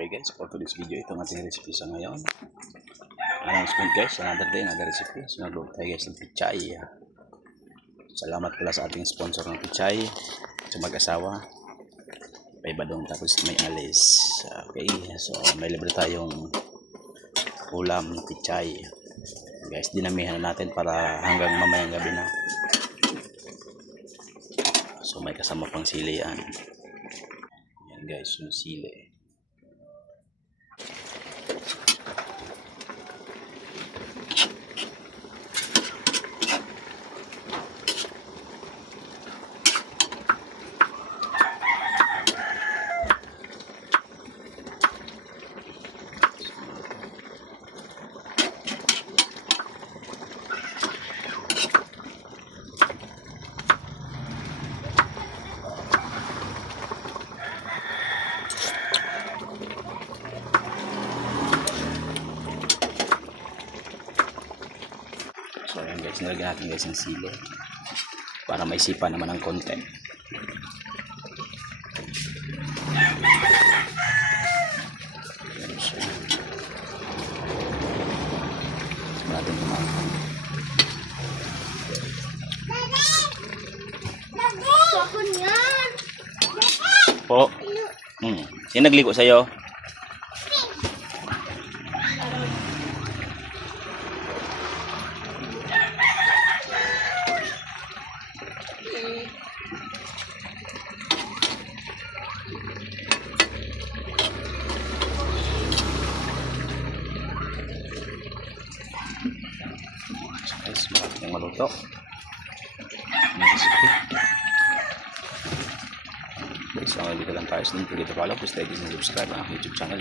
Okay guys, for today's video, ito ang ating recipe sa ngayon. Announcement guys, another day, another recipe. So nagluto tayo guys ng pichay. Salamat pala sa ating sponsor ng pichay, sa mag-asawa. May badong tapos may alis. Okay, so may libre tayong ulam ng pichay. Guys, dinamihan natin para hanggang mamayang gabi na. So may kasama pang sili yan. Yan guys, yung sili. So ayan guys, nilagyan natin guys ng sili para may sipa naman ng konti. Ayan siya. So natin kumakan. Po. Sino nagligo sa'yo? Guys, malapit yung maluto. Guys, dito lang tayo sa link. Dito follow, please like and subscribe ang YouTube channel.